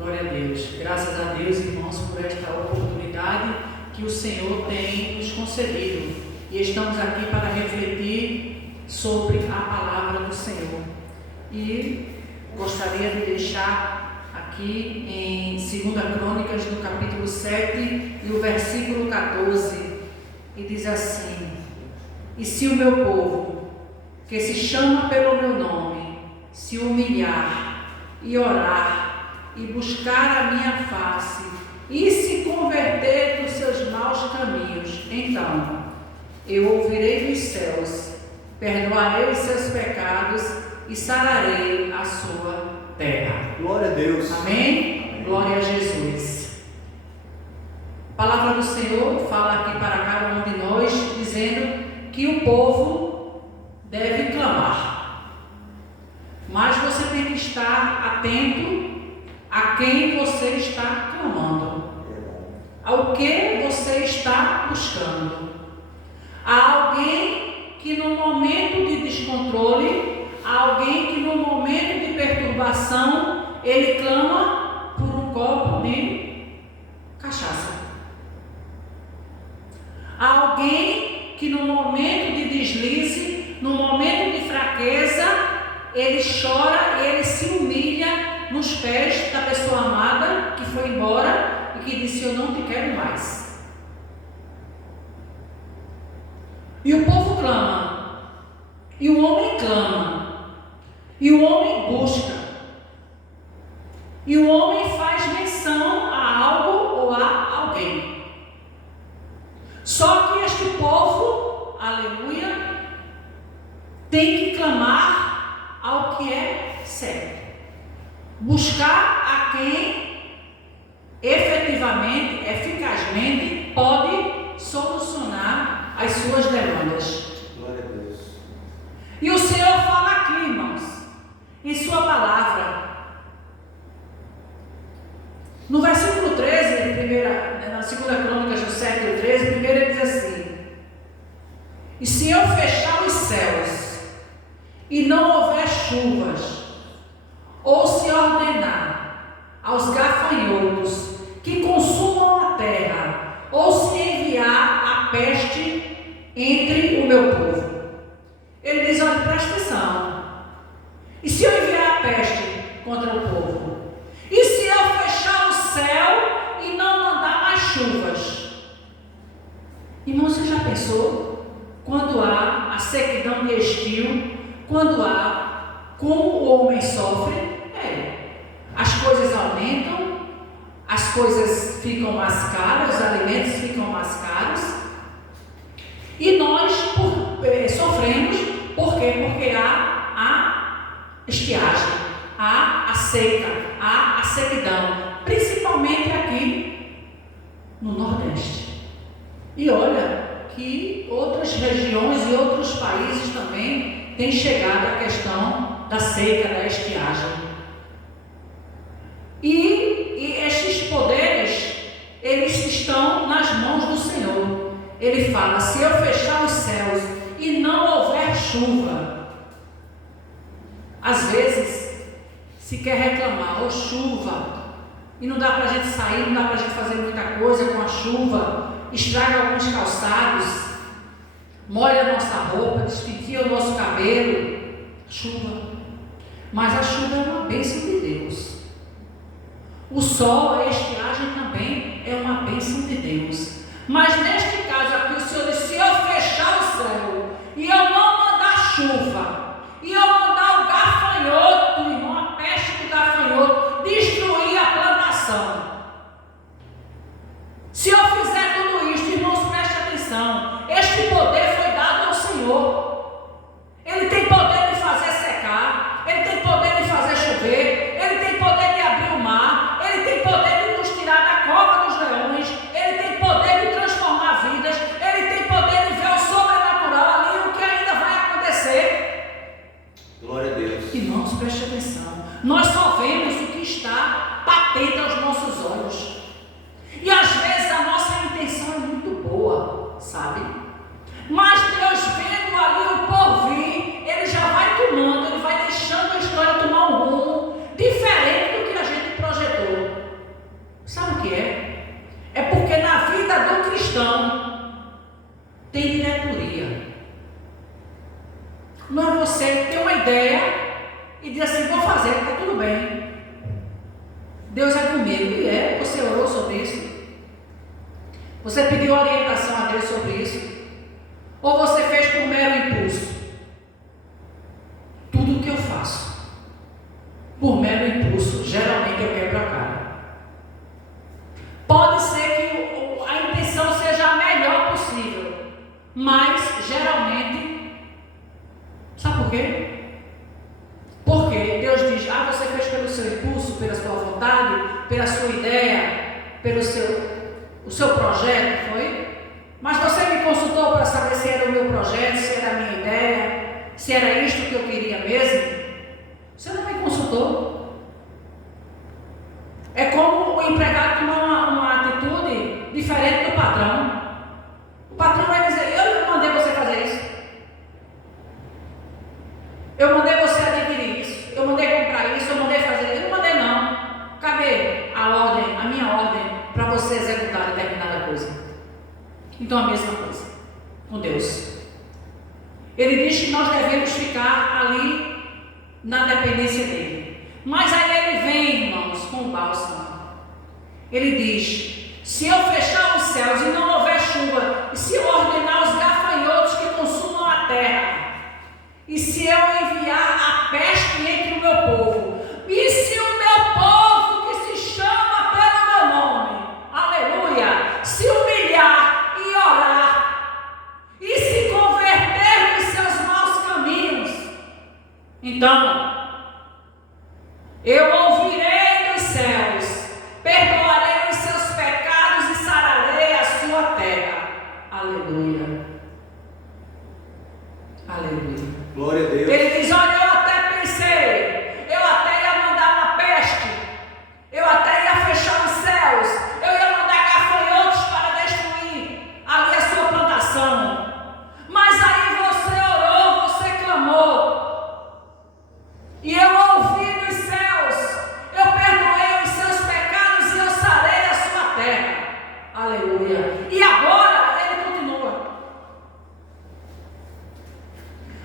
Glória a Deus. Graças a Deus, irmãos, por esta oportunidade que o Senhor tem nos concedido. E estamos aqui para refletir sobre a palavra do Senhor. E gostaria de deixar aqui em 2 Crônicas, no capítulo 7 e o versículo 14, e diz assim: E se o meu povo, que se chama pelo meu nome, se humilhar e orar e buscar a minha face e se converter dos seus maus caminhos, então eu ouvirei dos céus, perdoarei os seus pecados e sararei a sua terra. Glória a Deus. Amém? Glória a Jesus. A palavra do Senhor fala aqui para cada um de nós, dizendo que o povo deve clamar. Mas você tem que estar atento a quem você está clamando, ao que você está buscando. Há alguém que no momento de descontrole, há alguém que no momento de perturbação, ele clama por um copo de cachaça. Há alguém que no momento de deslize, no momento de fraqueza, ele chora, ele se humilha nos pés da pessoa amada que foi embora e que disse: eu não te quero mais. E o povo clama, e o homem clama, e o homem busca, e o homem faz menção a algo ou a alguém. Só que este povo, aleluia, tem que clamar ao que é certo, buscar a quem efetivamente, eficazmente pode solucionar as suas demandas. Glória a Deus. E o Senhor fala aqui, irmãos, em sua palavra, no versículo 13, na 2 Crônicas, no 7 e 13, primeiro ele diz assim: E se eu fechar os céus e não houver chuvas, ou se ordenar aos gafanhotos que consumam a terra, ou se enviar a peste entre o meu povo. Ele diz: olha, presta atenção. E se eu enviar a peste contra o povo? E se eu fechar o céu e não mandar mais chuvas? Irmão, você já pensou? Quando há a sequidão de estio, quando há como o homem sofre, as coisas aumentam, as coisas ficam mais caras, os alimentos ficam mais caros, e nós sofremos. Por quê? Porque há a estiagem, há a seca, há a sequidão, principalmente aqui no Nordeste. E olha que outras regiões e outros países também têm chegado à questão da seca, da estiagem. E estes poderes, eles estão nas mãos do Senhor. Ele fala: se eu fechar os céus e não houver chuva, às vezes se quer reclamar, ou chuva, e não dá para a gente sair, não dá para a gente fazer muita coisa com a chuva, estraga alguns calçados, molha a nossa roupa, despentia o nosso cabelo, chuva. Mas a chuva é uma bênção de Deus. O sol, a estiagem também é uma bênção de Deus. Mas neste caso aqui, o Senhor disse: se eu fechar o céu e eu não mandar chuva, e eu mandar o gafanhoto, irmão, a peste do gafanhoto, destruir a plantação. Se eu fizer tudo isso, irmãos, preste atenção. Este poder foi dado ao Senhor. Ele tem poder de fazer secar, Ele tem poder de fazer chover, Ele tem poder de abrir o mar, Ele tem poder de nos tirar da cova dos leões, Ele tem poder de transformar Você orou sobre isso? Você pediu orientação a Deus sobre isso? Ou você fez por mero impulso? Tudo o que eu faço, por mero impulso, geralmente eu quebro a cara. Pode ser que a intenção seja a melhor possível, mas geralmente, sabe por quê? Porque Deus diz, você fez pelo seu impulso, pela sua vontade, pela sua ideia, pelo o seu projeto, foi? Mas você me consultou para saber se era o meu projeto, se era a minha ideia, se era isto que eu queria mesmo? Você não me consultou. É como o empregado tomar uma atitude diferente do patrão. O patrão vai dizer, eu não mandei você fazer isso. Eu mandei você adquirir isso. Eu mandei comprar isso, eu mandei fazer isso. Eu não mandei não. Cadê a minha ordem para você executar determinada coisa? Então a mesma coisa com Deus. Ele diz que nós devemos ficar ali na dependência dele. Mas aí ele vem, irmãos, com o bálsamo. Ele diz, se eu fechar os céus e não houver chuva, e se eu ordenar os gafanhotos que consumam a terra, e se eu enviar a peste entre o meu povo, e se o meu povo que se chama pelo meu nome, aleluia, se humilhar e orar, e se converter dos seus maus caminhos, então eu ouvirei dos céus, perdoarei os seus pecados e sararei a sua terra. Aleluia. Aleluia. Glória a Deus. Ele diz, olha, eu até pensei, eu até ia mandar uma peste, eu até ia fechar os céus, eu ia mandar gafanhotos para destruir ali a sua plantação. Mas aí você orou, você clamou, e eu ouvi dos céus, eu perdoei os seus pecados e eu sarei a sua terra. Aleluia. E agora ele continua.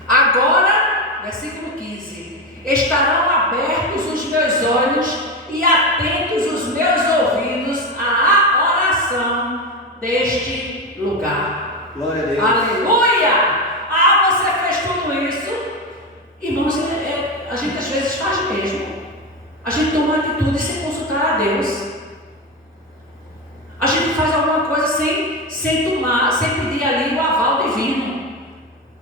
Agora, versículo 15: estarão abertos os meus olhos e atentos os meus ouvidos à oração deste lugar. Glória a Deus. Aleluia! Você fez tudo isso. Irmãos, a gente às vezes faz mesmo. A gente toma atitude sem consultar a Deus. A gente faz alguma coisa sem pedir ali o aval divino.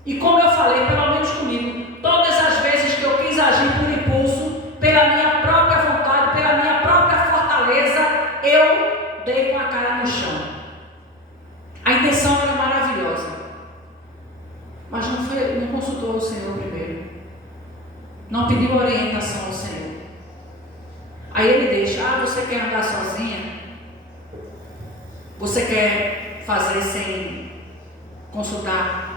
E como eu falei, pelo menos comigo, todas as vezes que eu quis agir por impulso, pela minha própria vontade, pela minha própria fortaleza, eu dei com a cara no chão. A intenção era maravilhosa, mas não consultou o Senhor primeiro, não pediu orientação ao Senhor. Aí ele deixa, você quer andar sozinha? Você quer fazer sem consultar?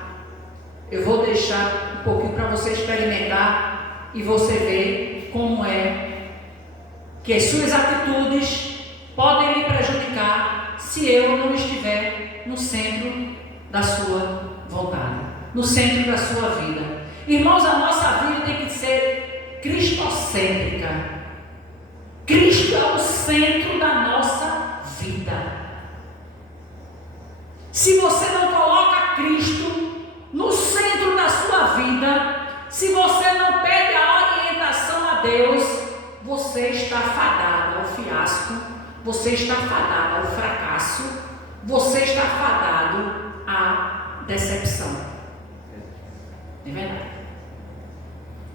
Eu vou deixar um pouquinho para você experimentar e você ver como é que as suas atitudes podem lhe prejudicar se eu não estiver no centro da sua vontade, no centro da sua vida. Irmãos, a nossa vida tem que ser cristocêntrica. Cristo é o centro da nossa vida. Se você não coloca Cristo no centro da sua vida, se você não pede a orientação a Deus, você está fadado ao fiasco, você está fadado ao fracasso, você está fadado à decepção. É verdade.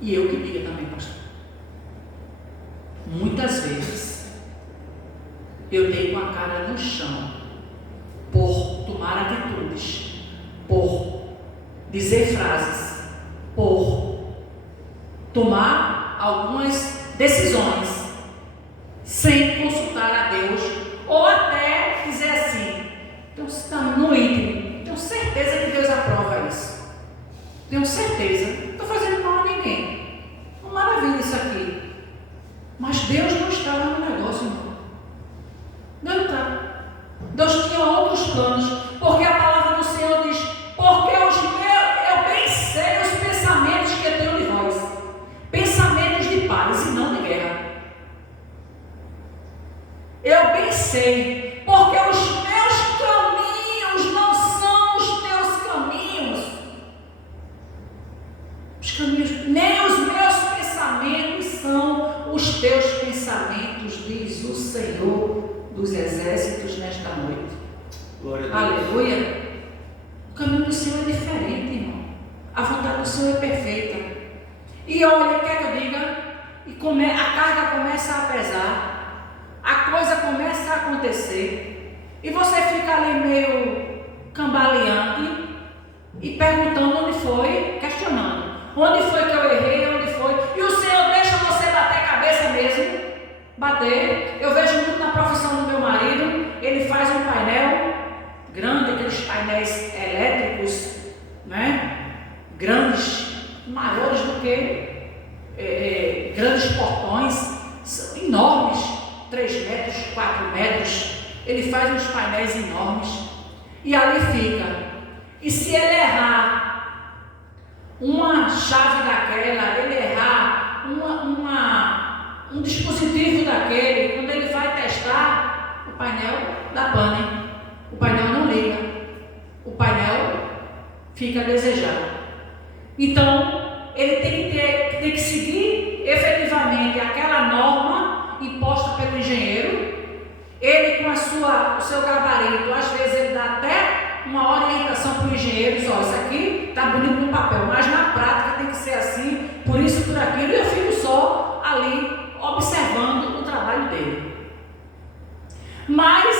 E eu que diga também, pastor. Muitas vezes eu dei com a cara no chão por tomar atitudes, por dizer frases, por tomar algumas decisões sem consultar a Deus, ou até dizer assim, então se está no íntimo, tenho certeza que Deus aprova isso, tenho certeza, não estou fazendo mal a ninguém, maravilha isso aqui, mas Deus não estava no negócio, irmão. Deus não está. Deus tinha outros planos, porque a palavra do Senhor diz, porque eu bem sei os pensamentos que eu tenho de vós, pensamentos de paz e não de guerra. Eu bem sei sei, porque os meus caminhos não são os teus caminhos. Os caminhos, nem os meus pensamentos são os teus pensamentos, diz o Senhor dos Exércitos nesta noite. Glória a Deus. Aleluia. O caminho do Senhor é diferente, irmão. A vontade do Senhor é perfeita. E olha, quer que eu diga? A carga começa a pesar, a coisa começa a acontecer, e você fica ali meio cambaleante e perguntando onde foi, questionando. Onde foi que eu errei? Onde foi? E o Senhor deixa você bater cabeça mesmo. Bater. Eu vejo muito na profissão do meu marido. Ele faz um painel grande, aqueles painéis elétricos, né? Grandes, maiores do que grandes portões, são enormes, 3 metros, 4 metros. Ele faz uns painéis enormes e ali fica. E se ele errar uma chave daquela, ele errar um dispositivo daquele, quando ele vai testar, o painel dá pane, o painel não liga, o painel fica a desejar. Então ele tem que seguir efetivamente aquela norma imposta pelo engenheiro. Ele, com o seu gabarito, às vezes ele dá até uma orientação para o engenheiro: só, isso aqui está bonito no papel, mas na prática tem que ser assim, por isso, por aquilo, e eu fico só ali observando o trabalho dele. Mas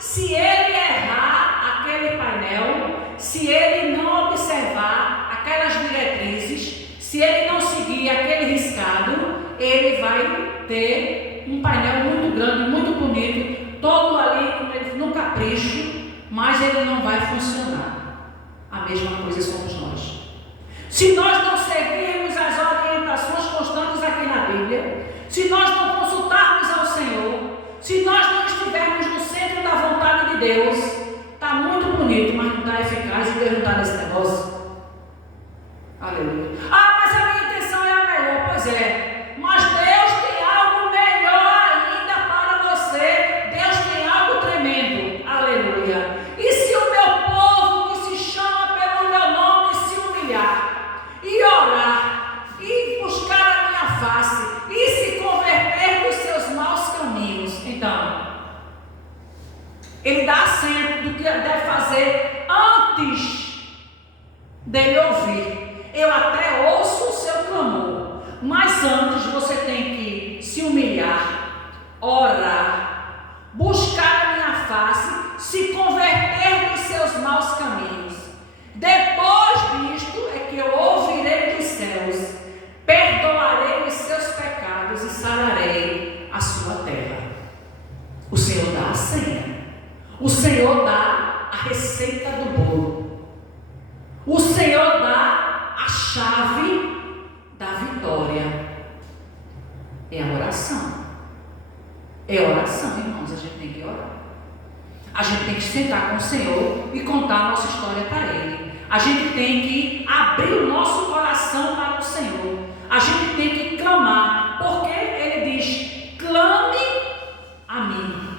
se ele errar aquele painel, se ele não observar aquelas diretrizes, se ele não seguir aquele riscado, ele vai ter um painel muito grande, muito bonito, todo ali no capricho, mas ele não vai funcionar. A mesma coisa somos nós. Se nós não seguirmos as orientações constantes aqui na Bíblia, se nós não consultarmos ao Senhor, se nós não estivermos no centro da vontade de Deus, está muito bonito, mas não está eficaz, e Deus não está nesse negócio. Aleluia. Ah, mas a minha intenção é a melhor. Pois é, mas Deus tem algo melhor ainda para você. Deus tem algo tremendo. Aleluia. E se o meu povo, que se chama pelo meu nome, se humilhar e orar e buscar a minha face e se converter dos seus maus caminhos, então ele dá assento do que deve fazer antes dele ouvir. Eu até ouço o seu clamor, mas antes você tem que se humilhar, orar, buscar a minha face, se converter dos seus maus caminhos. Depois disto é que eu ouvirei dos céus, perdoarei os seus pecados e sararei a sua terra. O Senhor dá a senha, o Senhor dá a receita do bolo, o Senhor dá a chave da vitória. É a oração. É oração, irmãos. A gente tem que orar. A gente tem que sentar com o Senhor e contar a nossa história para Ele. A gente tem que abrir o nosso coração para o Senhor. A gente tem que clamar, porque Ele diz: clame a mim.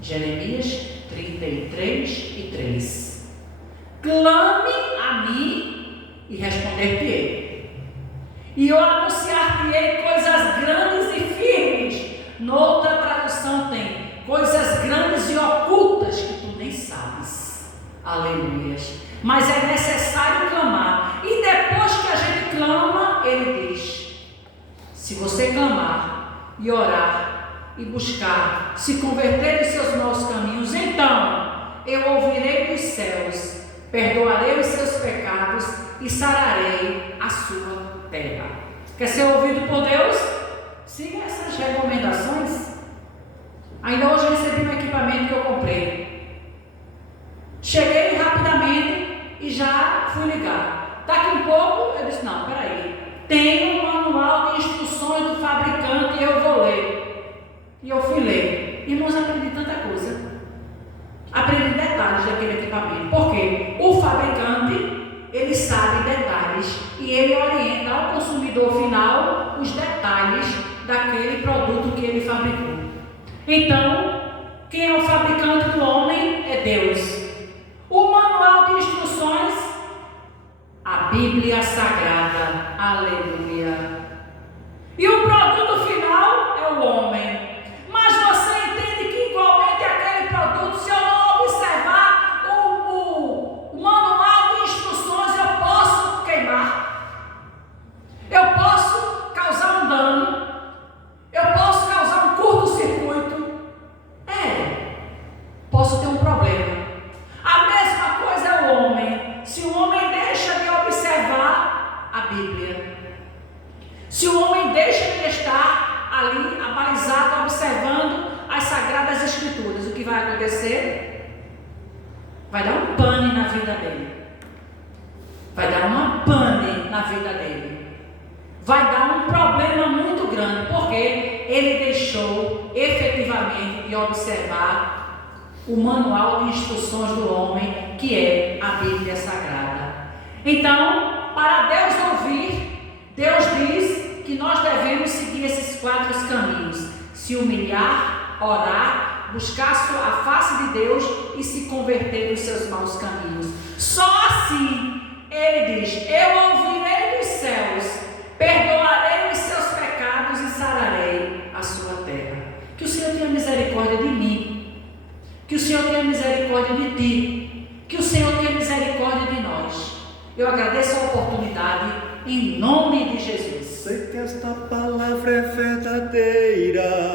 Jeremias 33:3. Clame a mim e responder-te-ei, e eu anunciar-te-ei coisas grandes e firmes. Noutra tradução tem coisas grandes e ocultas que tu nem sabes. Aleluias. Mas é necessário clamar, e depois que a gente clama, ele diz: se você clamar e orar e buscar se converter dos seus maus caminhos, então eu ouvirei dos céus, perdoarei os seus pecados e sararei a sua terra. Quer ser ouvido por Deus? Siga essas recomendações. Ainda hoje eu recebi um equipamento que eu comprei. Cheguei rapidamente e já fui ligar. Daqui um pouco eu disse: não, peraí, tem um manual de instruções do fabricante e eu vou ler. E eu fui ler. Irmãos, aprendi tanta coisa. Aprendi detalhes daquele equipamento, porque o fabricante, ele sabe detalhes e ele orienta ao consumidor final os detalhes daquele produto que ele fabricou. Então, quem é o fabricante do homem é Deus. O manual de instruções, a Bíblia Sagrada. Aleluia. E o produto final é o homem. Mas você entende que igualmente aquele produto, se eu não observar o manual de instruções, eu posso queimar. Eu posso causar um dano. Eu posso causar um curto-circuito. Posso ter um problema. A mesma coisa é o homem. Se o homem deixa de observar a Bíblia, se o homem deixa de estar ali abalizado, observando as Sagradas Escrituras, o que vai acontecer? Vai dar um pane na vida dele. Vai dar uma pane na vida dele. Vai dar um problema muito grande, porque ele deixou efetivamente de observar o manual de instruções do homem, que é a Bíblia Sagrada. Então, para Deus ouvir, Deus diz que nós devemos seguir esses 4 caminhos: se humilhar, orar, buscar a face de Deus e se converter dos seus maus caminhos. Só assim ele diz: eu ouvirei dos céus, perdoarei os seus pecados e sararei a sua terra. Que o Senhor tenha misericórdia de mim. Que o Senhor tenha misericórdia de ti. Que o Senhor tenha misericórdia de nós. Eu agradeço a oportunidade em nome de Jesus. Sei que esta palavra é verdadeira.